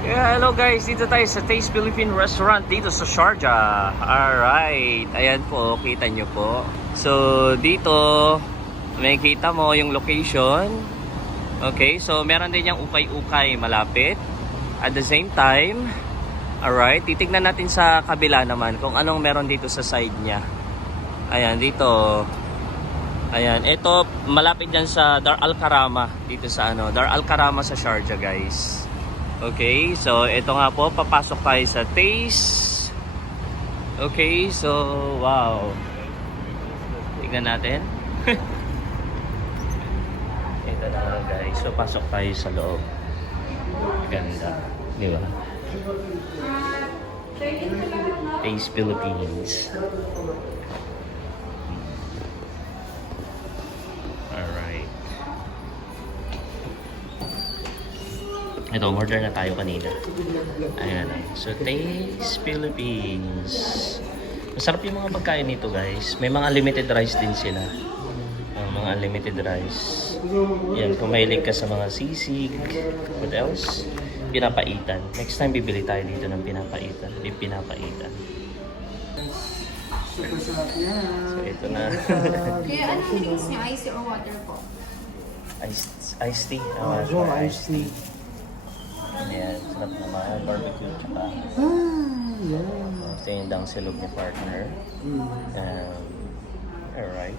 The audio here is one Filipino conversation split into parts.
Yeah, hello guys, dito tayo sa Taste Philippine Restaurant dito sa Sharjah. Alright, ayan po, kita nyo po. So, dito, makikita mo yung location. Okay, so meron din yung ukay-ukay malapit. At the same time, alright, titignan natin sa kabila naman kung anong meron dito sa side niya. Ayan, dito. Ayan, ito malapit dyan sa Dar Al Karama. Dito sa Dar Al Karama sa Sharjah guys. Okay, so ito nga po, papasok tayo sa Taste. Okay, so wow. Tignan natin. Ito na guys, so pasok tayo sa loob. Ganda, di ba? Taste Philippines. Alright. Ito, order na tayo kanina. Ayan. So, Taste Philippines. Masarap yung mga pagkain nito, guys. May mga unlimited rice din sila. Mga unlimited rice. Yan, kung mahilig ka sa mga sisig. What else? Pinapaitan. Next time, bibili tayo dito ng pinapaitan. May pinapaitan. Super sarap yan. So, ito na. Kaya anong drinks niya? Ice or water po? Iced tea. Oh, iced tea. Ayan, sarap naman. Barbecue, tsaka Yeah. ito yung dang silog ni partner. Alright.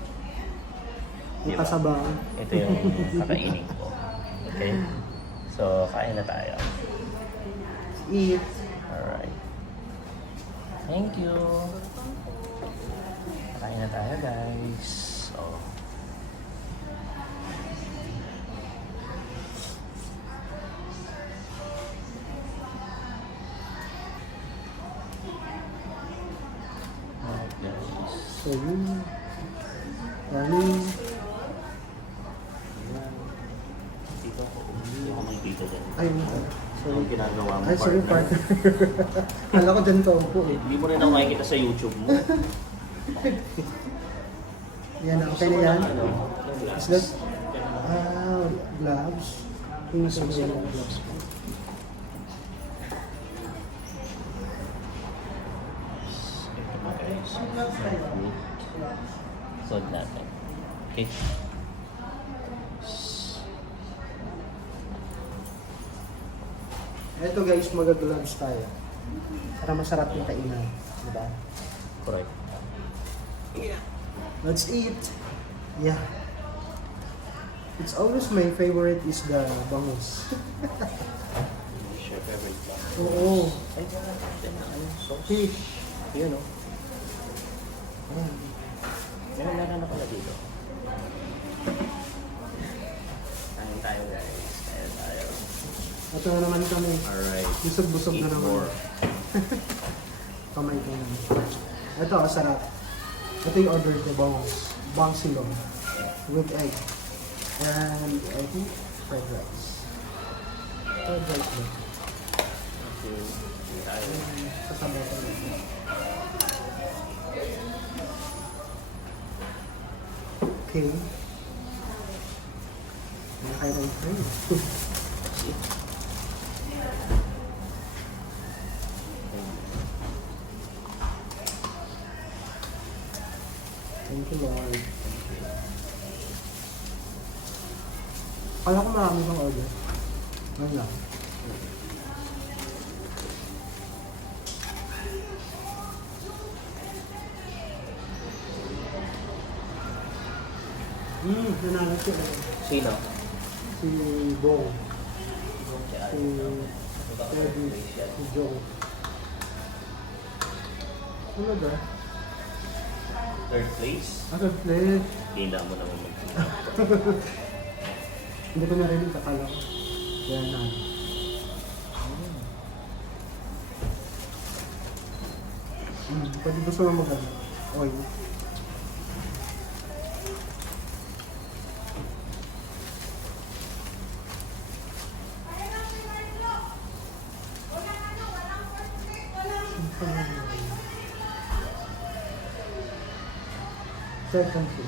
Yung kasabang. Ito yung kakainin ko. Okay? So, kain na tayo. Eat. Alright. Thank you. Kain na tayo, guys. Oh. Alright, guys. So, yun. Running. Dito ako. Hindi ako may dito dyan. Ayun. So, yung ginagawa mo, Ay, sorry, partner. Kala ko dyan ka upo eh. Hindi mo rin ako makikita sa YouTube mo. Yan, okay na yan. Ano? Is that, gloves? Yung nasa yung gloves ko. Sod natin. Okay. Ito guys, mag-gloves tayo. Para masarap yung kainan. Diba? Correct. Let's eat. Yeah. It's always my favorite is the bangus. Chef favorite ka. Oo. Ay, wala natin na ano. Sauce. Fish. Yun o. Meron na pala dito. Kain tayo guys. Kain tayo. Ito na naman kami. Alright. Busog-busog na Eat naman. more. Kamay ko naman. Ito, sarap. Ito yung order ko, bangus. Bang silong. With egg. And I think fried rice. Fried rice ba? Okay. Kain tayo. Sasabaw ko na. Okay. Nakakain ng friend. Thank you, Lord. Kala ko marami kang order. Ngayon lang. Nanalo siya. Sino? Si Bong. Si Teddy. Si Joe. Ano ba? Third place? Ano plate? Hindi mo naman Hindi ko narinig, akala ko. Kaya na. Pwede gusto mo mag-ano? Oil. Second thing.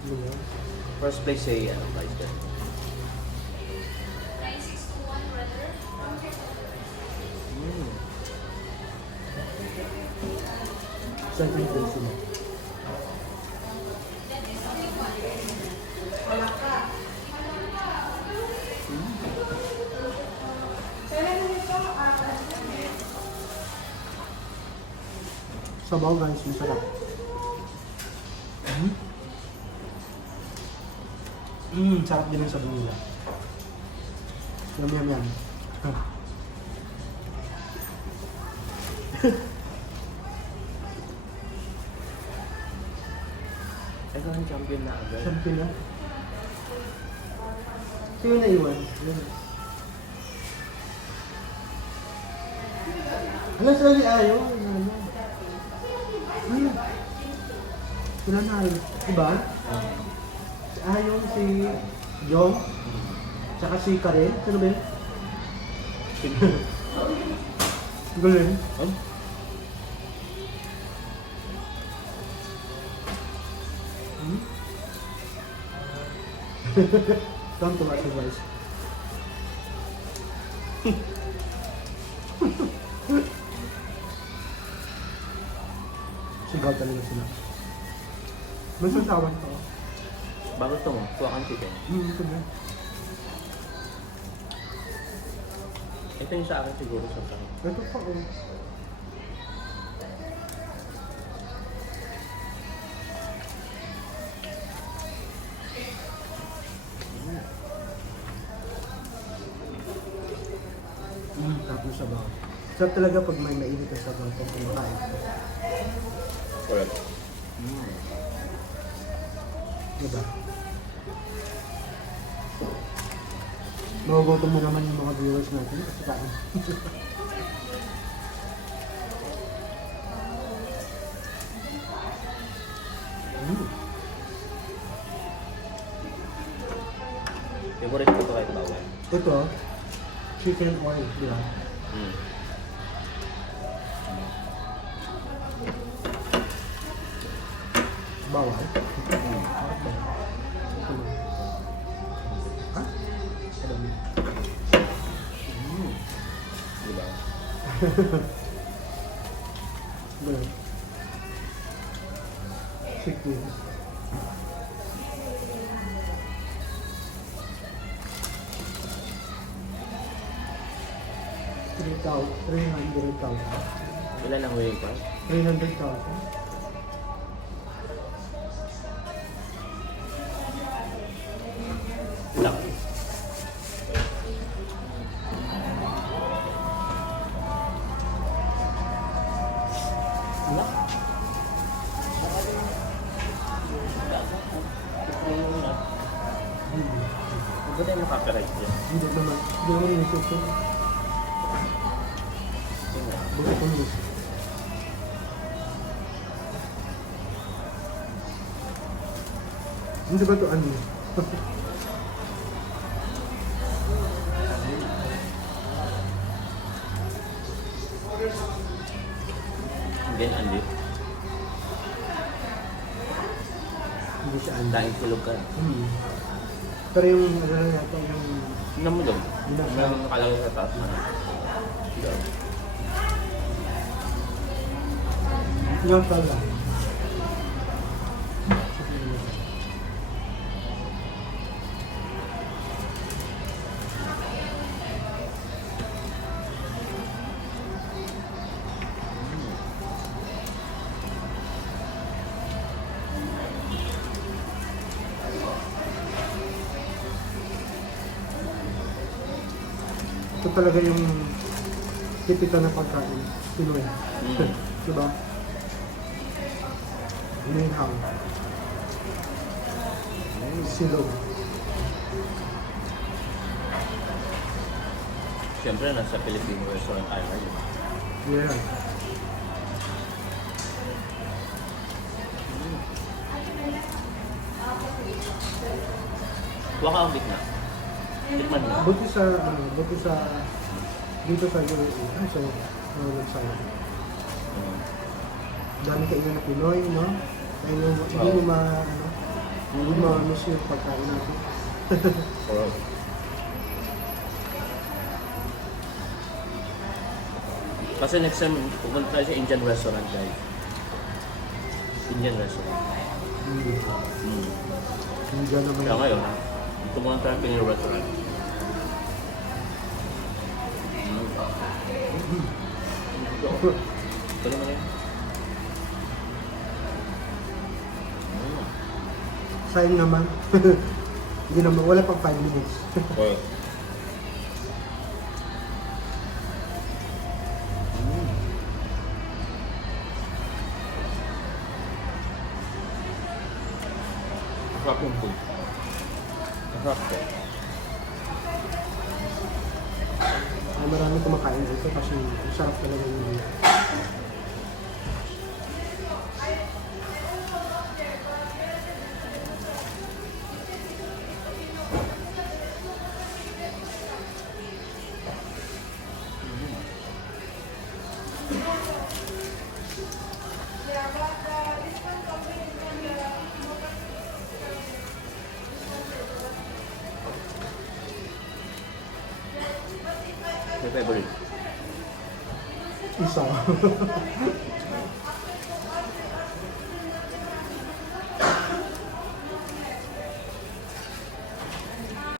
Ano yan? First place say, ano, price ka? 9621, brother. Second place sila. Sabaw guys, masarap. Sarap din yung sabaw nila. Yum, yum, yum. Ito ang champion na agad. Champion na. Sino na iwan? Ano sila ni Ayo? Sila na Ayo. Diba? Si Ayo, si Jong, tsaka si Karen. Sino ba yun? Galing. Oh? Don't too much advice. Sigaw talaga sila. May sasawan ko. Bago ito mo, kuha kang chicken. Ito na. Ito yung sa akin siguro sa akin. Ito pa oh. Tapos sabaw. Sarap talaga pag may mainit na sabaw pag kumakain. Correct. Diba? Magugutom mo naman yung mga viewers natin kasi kain. Favorite ko ito kahit bawal. Ito, chicken oil, di ba? Bawal. Ha? Alam mo. Diba? Ganun. Chicken. $300,000. Ilan ang huwi ko? 300,000. Laki. Wala. Ba't tayo makapiright dyan? Hindi naman inisip ko. Bakit ko inisip? Hindi ba ito ano? Then, andi. Hindi siya ano. Dahil tulog ka. Pero yung ano lang yata yung Tingnan mo doon. Binasa. Yung nakalagay sa taas na. yung pala. Ito talaga yung typical na pagkain. Pinoy. Diba? Minahaw. Silog. Siyempre, nasa Filipino restaurant tayo ngayon. Yeah. Huwag ka ang big na. Tikman mo. Buti sa dito sa UAE. Ay, so, nagsaya. Dami kainan na Pinoy, no? Kaya hindi mo Hindi ma-miss yung pagkain natin. Sarap. Kasi next time, pupunta tayo sa Indian restaurant, guys. Indian restaurant. Hindi naman. Kaya ngayon, pumunta tayo sa Indian restaurant. Ito naman yun. Sayang naman. Hindi naman, wala pang 5 minutes. Well. Masarap yung food. Masarap ko. Ay, marami kumakain dito kasi ang sarap talaga yung Your favorite? isa.